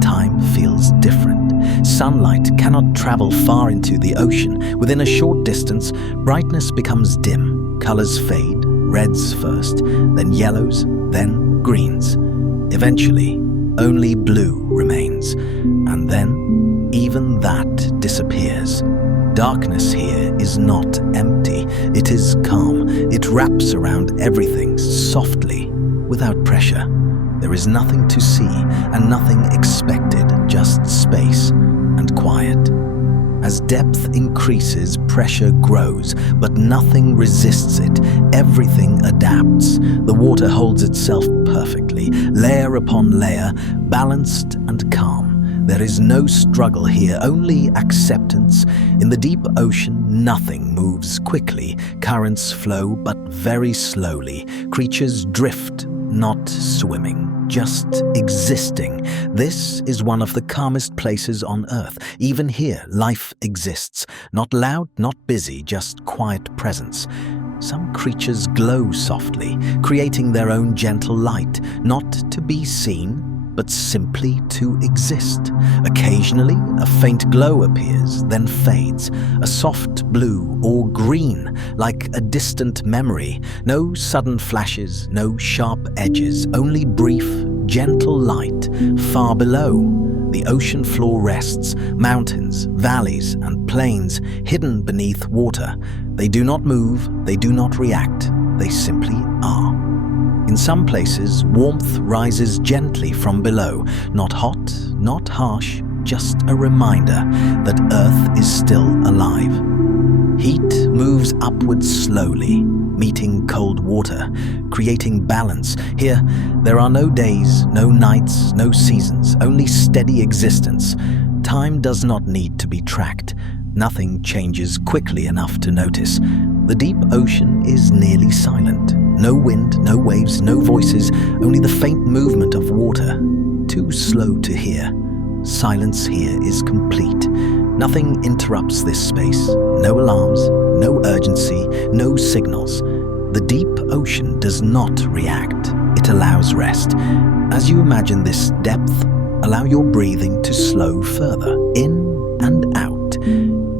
time feels different. Sunlight cannot travel far into the ocean. Within a short distance, brightness becomes dim. Colors fade, reds first, then yellows, then greens. Eventually, only blue remains, and then even that disappears. Darkness here is not empty, it is calm. It wraps around everything softly, without pressure. There is nothing to see and nothing expected, just space and quiet. As depth increases, pressure grows, but nothing resists it. Everything adapts. The water holds itself perfectly, layer upon layer, balanced and calm. There is no struggle here, only acceptance. In the deep ocean, nothing moves quickly. Currents flow, but very slowly. Creatures drift, not swimming, just existing. This is one of the calmest places on Earth. Even here, life exists. Not loud, not busy, just quiet presence. Some creatures glow softly, creating their own gentle light, not to be seen, but simply to exist. Occasionally, a faint glow appears, then fades, a soft blue or green, like a distant memory. No sudden flashes, no sharp edges, only brief, gentle light. Far below, the ocean floor rests, mountains, valleys, and plains hidden beneath water. They do not move, they do not react, they simply are. In some places, warmth rises gently from below, not hot, not harsh, just a reminder that Earth is still alive. Heat moves upwards slowly, meeting cold water, creating balance. Here, there are no days, no nights, no seasons, only steady existence. Time does not need to be tracked. Nothing changes quickly enough to notice. The deep ocean is nearly silent. No wind, no waves, no voices, only the faint movement of water. Too slow to hear. Silence here is complete. Nothing interrupts this space. No alarms, no urgency, no signals. The deep ocean does not react. It allows rest. As you imagine this depth, allow your breathing to slow further, in and out.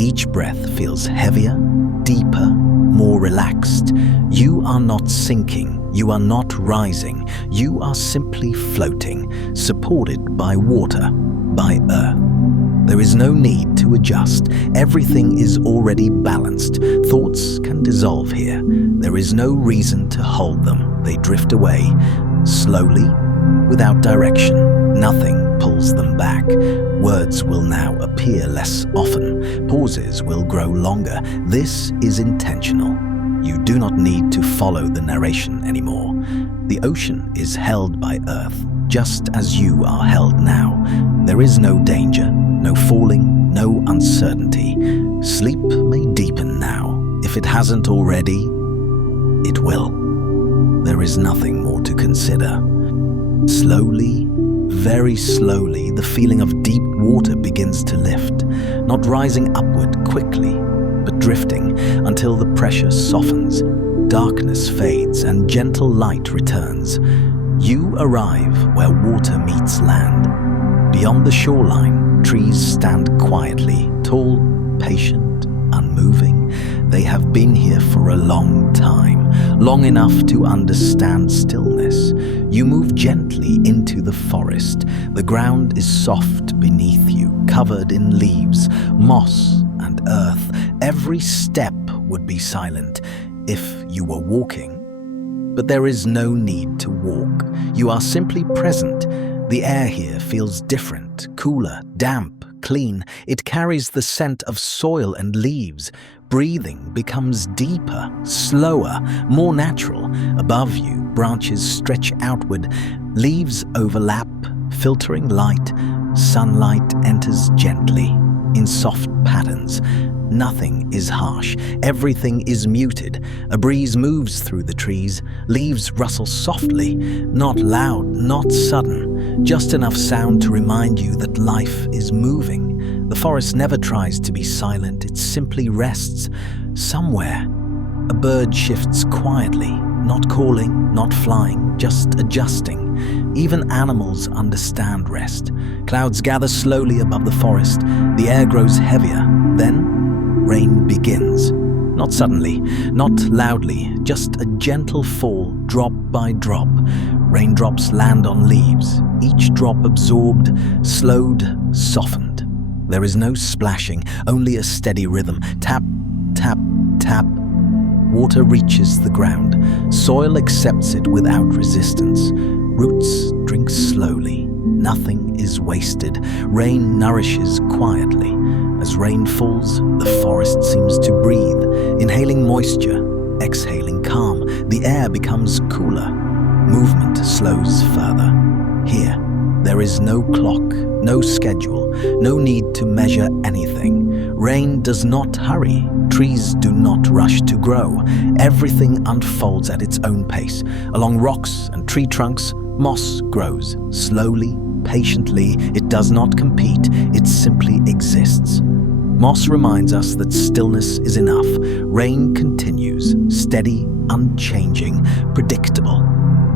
Each breath feels heavier, deeper, more relaxed. You are not sinking, you are not rising, you are simply floating, supported by water, by earth. There is no need to adjust. Everything is already balanced. Thoughts can dissolve here. There is no reason to hold them. They drift away, slowly, without direction. Nothing pulls them back. Words will now appear less often. Pauses will grow longer. This is intentional. You do not need to follow the narration anymore. The ocean is held by Earth, just as you are held now. There is no danger, no falling, no uncertainty. Sleep may deepen now. If it hasn't already, it will. There is nothing more to consider. Slowly, very slowly, the feeling of deep water begins to lift, not rising upward quickly, but drifting until the pressure softens, darkness fades, and gentle light returns. You arrive where water meets land. Beyond the shoreline, trees stand quietly, tall, patient, unmoving. They have been here for a long time, long enough to understand stillness. You move gently into the forest. The ground is soft beneath you, covered in leaves, moss, and earth. Every step would be silent if you were walking. But there is no need to walk. You are simply present. The air here feels different, cooler, damp, clean. It carries the scent of soil and leaves. Breathing becomes deeper, slower, more natural. Above you, branches stretch outward. Leaves overlap, filtering light. Sunlight enters gently, in soft patterns. Nothing is harsh. Everything is muted. A breeze moves through the trees. Leaves rustle softly, not loud, not sudden. Just enough sound to remind you that life is moving. The forest never tries to be silent. It simply rests. Somewhere, a bird shifts quietly, not calling, not flying, just adjusting. Even animals understand rest. Clouds gather slowly above the forest. The air grows heavier. Then, rain begins. Not suddenly, not loudly, just a gentle fall, drop by drop. Raindrops land on leaves, each drop absorbed, slowed, softened. There is no splashing, only a steady rhythm. Tap, tap, tap. Water reaches the ground. Soil accepts it without resistance. Roots drink slowly. Nothing is wasted. Rain nourishes quietly. As rain falls, the forest seems to breathe, inhaling moisture, exhaling calm. The air becomes cooler. Movement slows further. Here, there is no clock, no schedule, no need to measure anything. Rain does not hurry. Trees do not rush to grow. Everything unfolds at its own pace. Along rocks and tree trunks, moss grows, slowly, patiently. It does not compete, it simply exists. Moss reminds us that stillness is enough. Rain continues, steady, unchanging, predictable.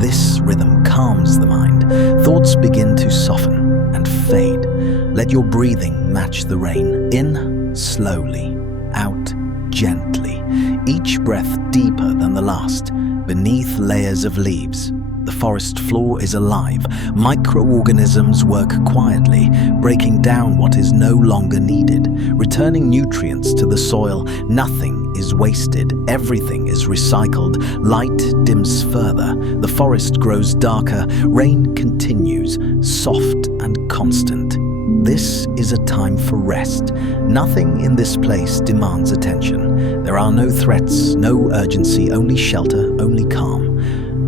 This rhythm calms the mind. Thoughts begin to soften and fade. Let your breathing match the rain. In slowly, out gently. Each breath deeper than the last. Beneath layers of leaves, the forest floor is alive. Microorganisms work quietly, breaking down what is no longer needed, returning nutrients to the soil. Nothing is wasted, everything is recycled. Light dims further, the forest grows darker, rain continues, soft and constant. This is a time for rest. Nothing in this place demands attention. There are no threats, no urgency, only shelter, only calm.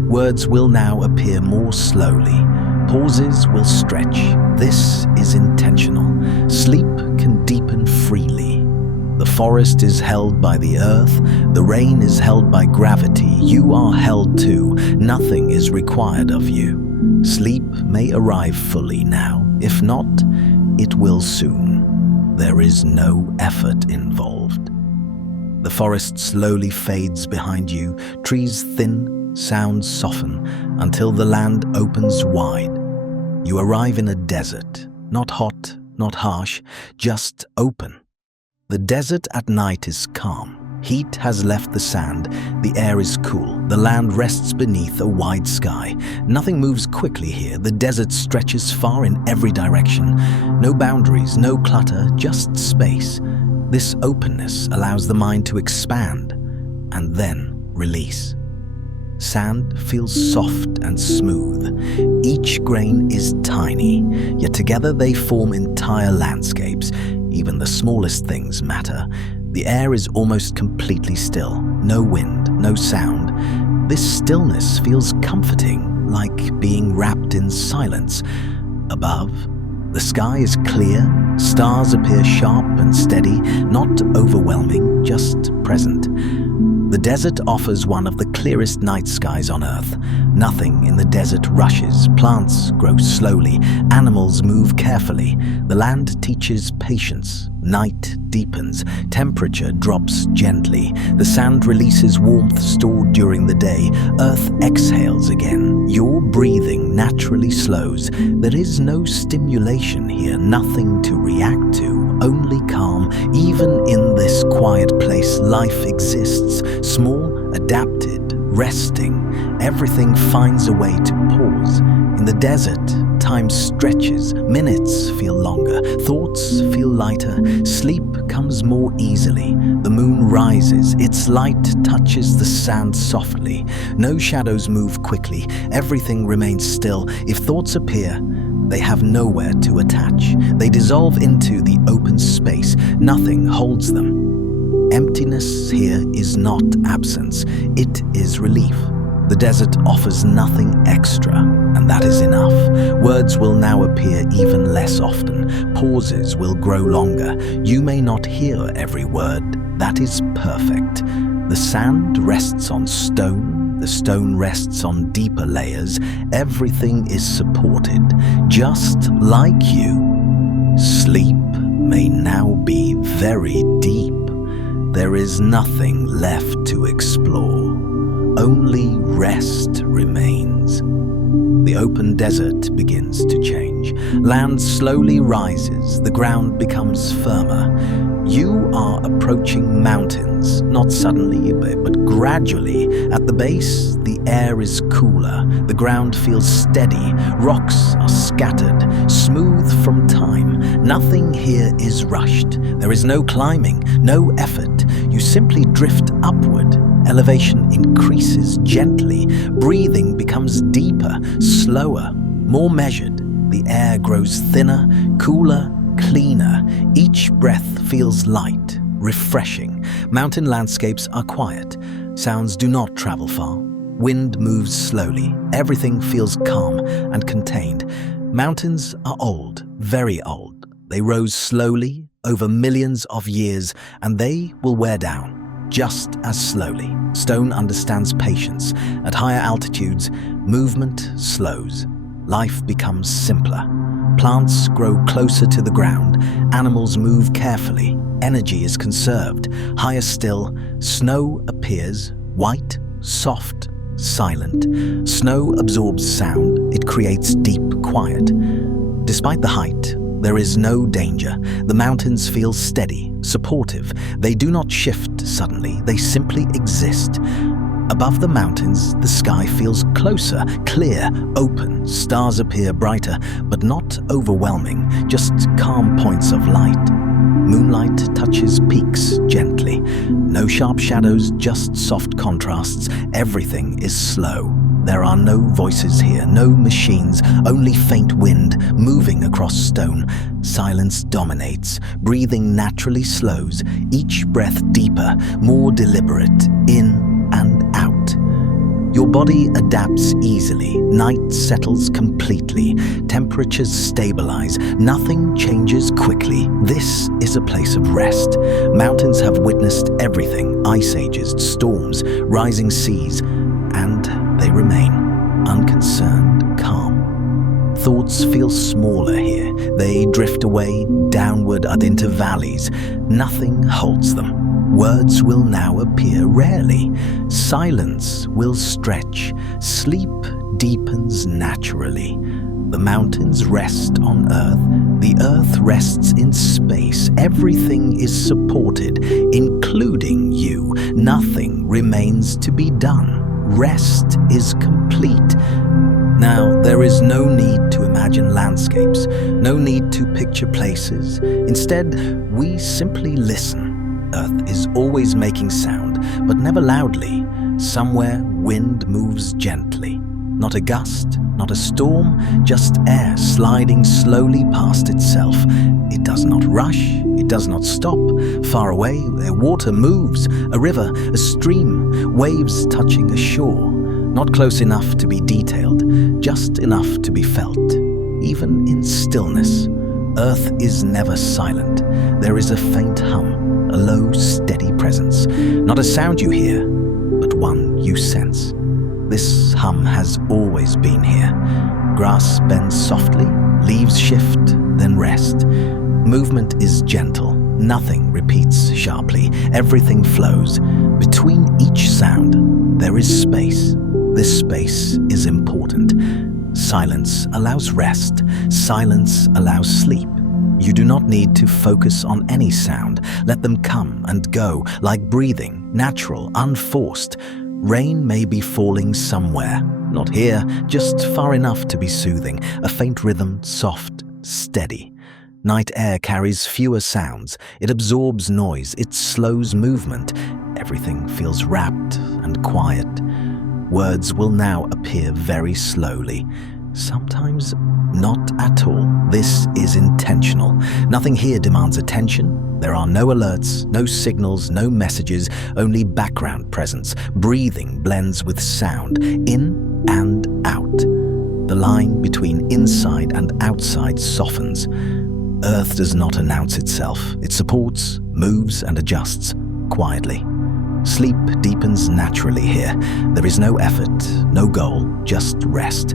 Words will now appear more slowly. Pauses will stretch. This is intentional. Sleep can deepen freely. The forest is held by the earth. The rain is held by gravity. You are held too. Nothing is required of you. Sleep may arrive fully now. If not, it will soon. There is no effort involved. The forest slowly fades behind you. Trees thin, sounds soften, until the land opens wide. You arrive in a desert, not hot, not harsh, just open. The desert at night is calm. Heat has left the sand, the air is cool, the land rests beneath a wide sky. Nothing moves quickly here, the desert stretches far in every direction. No boundaries, no clutter, just space. This openness allows the mind to expand and then release. Sand feels soft and smooth. Each grain is tiny, yet together they form entire landscapes. Even the smallest things matter. The air is almost completely still. No wind, no sound. This stillness feels comforting, like being wrapped in silence. Above, the sky is clear. Stars appear sharp and steady, not overwhelming, just present. The desert offers one of the clearest night skies on Earth. Nothing in the desert rushes. Plants grow slowly. Animals move carefully. The land teaches patience. Night deepens. Temperature drops gently. The sand releases warmth stored during the day. Earth exhales again. Your breathing naturally slows. There is no stimulation here, nothing to react to, only calm. Even in this quiet place, life exists. Small, adapted, resting. Everything finds a way to pause. In the desert, time stretches. Minutes feel longer. Thoughts feel lighter. Sleep comes more easily. The moon rises. Its light touches the sand softly. No shadows move quickly. Everything remains still. If thoughts appear, they have nowhere to attach. They dissolve into the open space. Nothing holds them. Emptiness here is not absence, it is relief. The desert offers nothing extra, and that is enough. Words will now appear even less often. Pauses will grow longer. You may not hear every word. That is perfect. The sand rests on stone. The stone rests on deeper layers. Everything is supported, just like you. Sleep may now be very deep. There is nothing left to explore. Only rest remains. The open desert begins to change. Land slowly rises. The ground becomes firmer. You are approaching mountains, not suddenly, but gradually. At the base, the air is cooler. The ground feels steady. Rocks are scattered, smooth from time. Nothing here is rushed. There is no climbing, no effort. You simply drift upward. Elevation increases gently. Breathing becomes deeper, slower, more measured. The air grows thinner, cooler, cleaner. Each breath feels light, refreshing. Mountain landscapes are quiet. Sounds do not travel far. Wind moves slowly. Everything feels calm and contained. Mountains are old, very old. They rose slowly over millions of years, and they will wear down just as slowly. Stone understands patience. At higher altitudes, movement slows. Life becomes simpler. Plants grow closer to the ground. Animals move carefully. Energy is conserved. Higher still, snow appears, white, soft, silent. Snow absorbs sound, it creates deep quiet. Despite the height, there is no danger. The mountains feel steady, supportive. They do not shift suddenly, they simply exist. Above the mountains, the sky feels closer, clear, open. Stars appear brighter, but not overwhelming, just calm points of light. Moonlight touches peaks gently. No sharp shadows, just soft contrasts. Everything is slow. There are no voices here, no machines, only faint wind moving across stone. Silence dominates. Breathing naturally slows, each breath deeper, more deliberate, in and out. Your body adapts easily. Night settles completely. Temperatures stabilize. Nothing changes quickly. This is a place of rest. Mountains have witnessed everything: ice ages, storms, rising seas, and they remain unconcerned, calm. Thoughts feel smaller here. They drift away, downward and into valleys. Nothing holds them. Words will now appear rarely. Silence will stretch. Sleep deepens naturally. The mountains rest on earth. The earth rests in space. Everything is supported, including you. Nothing remains to be done. Rest is complete. Now, there is no need to imagine landscapes, no need to picture places. Instead, we simply listen. Earth is always making sound, but never loudly. Somewhere, wind moves gently. Not a gust, not a storm, just air sliding slowly past itself. It does not rush, it does not stop. Far away, water moves, a river, a stream, waves touching a shore. Not close enough to be detailed, just enough to be felt. Even in stillness, Earth is never silent. There is a faint hum. A low, steady presence. Not a sound you hear, but one you sense. This hum has always been here. Grass bends softly, leaves shift, then rest. Movement is gentle. Nothing repeats sharply. Everything flows. Between each sound, there is space. This space is important. Silence allows rest. Silence allows sleep. You do not need to focus on any sound. Let them come and go, like breathing, natural, unforced. Rain may be falling somewhere. Not here, just far enough to be soothing. A faint rhythm, soft, steady. Night air carries fewer sounds. It absorbs noise. It slows movement. Everything feels wrapped and quiet. Words will now appear very slowly. Sometimes not at all. This is intentional. Nothing here demands attention. There are no alerts, no signals, no messages, only background presence. Breathing blends with sound, in and out. The line between inside and outside softens. Earth does not announce itself. It supports, moves, and adjusts quietly. Sleep deepens naturally here. There is no effort, no goal, just rest.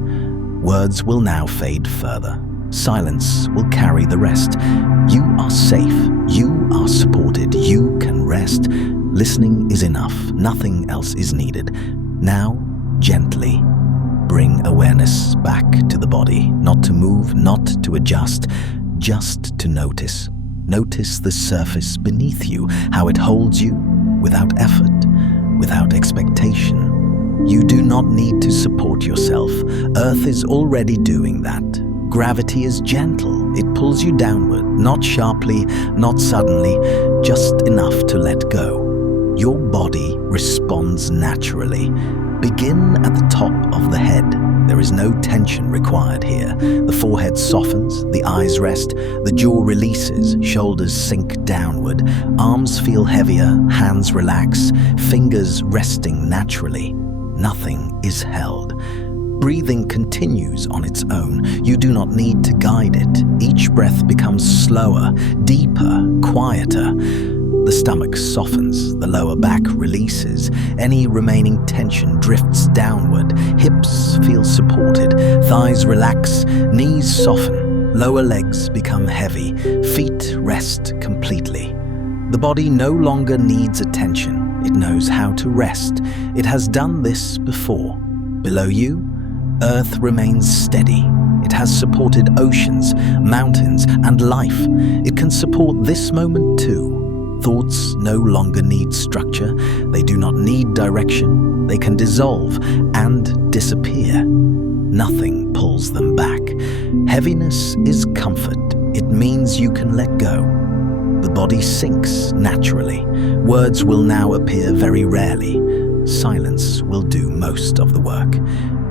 Words will now fade further. Silence will carry the rest. You are safe. You are supported. You can rest. Listening is enough. Nothing else is needed. Now, gently, bring awareness back to the body. Not to move, not to adjust, just to notice. Notice the surface beneath you, how it holds you, without effort, without expectation. You do not need to support yourself. Earth is already doing that. Gravity is gentle. It pulls you downward, not sharply, not suddenly, just enough to let go. Your body responds naturally. Begin at the top of the head. There is no tension required here. The forehead softens, the eyes rest, the jaw releases, shoulders sink downward, arms feel heavier, hands relax, fingers resting naturally. Nothing is held. Breathing continues on its own. You do not need to guide it. Each breath becomes slower, deeper, quieter. The stomach softens, the lower back releases. Any remaining tension drifts downward. Hips feel supported, thighs relax, knees soften, lower legs become heavy, feet rest completely. The body no longer needs attention. It knows how to rest. It has done this before. Below you, Earth remains steady. It has supported oceans, mountains, and life. It can support this moment too. Thoughts no longer need structure. They do not need direction. They can dissolve and disappear. Nothing pulls them back. Heaviness is comfort. It means you can let go. The body sinks naturally. Words will now appear very rarely. Silence will do most of the work.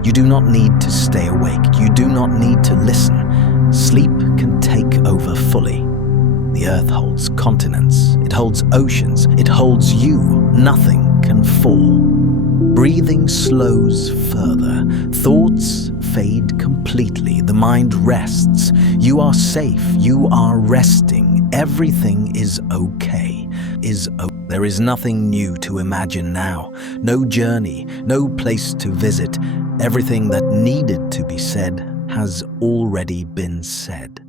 You do not need to stay awake. You do not need to listen. Sleep can take over fully. The earth holds continents. It holds oceans. It holds you. Nothing can fall. Breathing slows further. Thoughts fade completely. The mind rests. You are safe. You are resting. Everything is okay. There is nothing new to imagine now. No journey, no place to visit. Everything that needed to be said has already been said.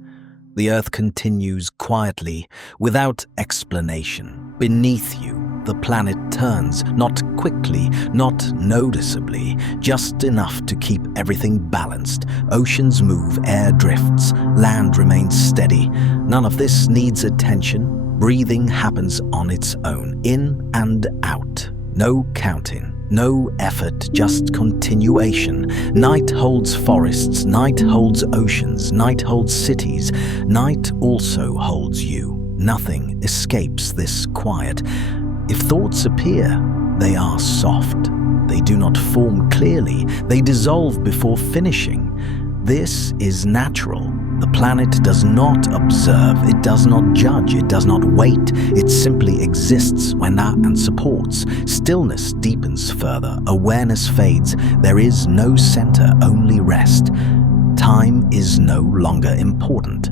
The earth continues quietly, without explanation. Beneath you, the planet turns, not quickly, not noticeably, just enough to keep everything balanced. Oceans move, air drifts, land remains steady. None of this needs attention. Breathing happens on its own, in and out. No counting, no effort, just continuation. Night holds forests, night holds oceans, night holds cities. Night also holds you. Nothing escapes this quiet. If thoughts appear, they are soft. They do not form clearly. They dissolve before finishing. This is natural. The planet does not observe, it does not judge, it does not wait. It simply exists and supports. Stillness deepens further, awareness fades. There is no center, only rest. Time is no longer important.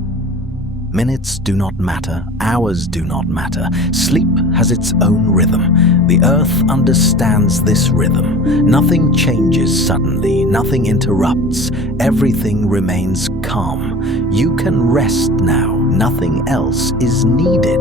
Minutes do not matter, hours do not matter. Sleep has its own rhythm. The earth understands this rhythm. Nothing changes suddenly, nothing interrupts. Everything remains calm. You can rest now. Nothing else is needed.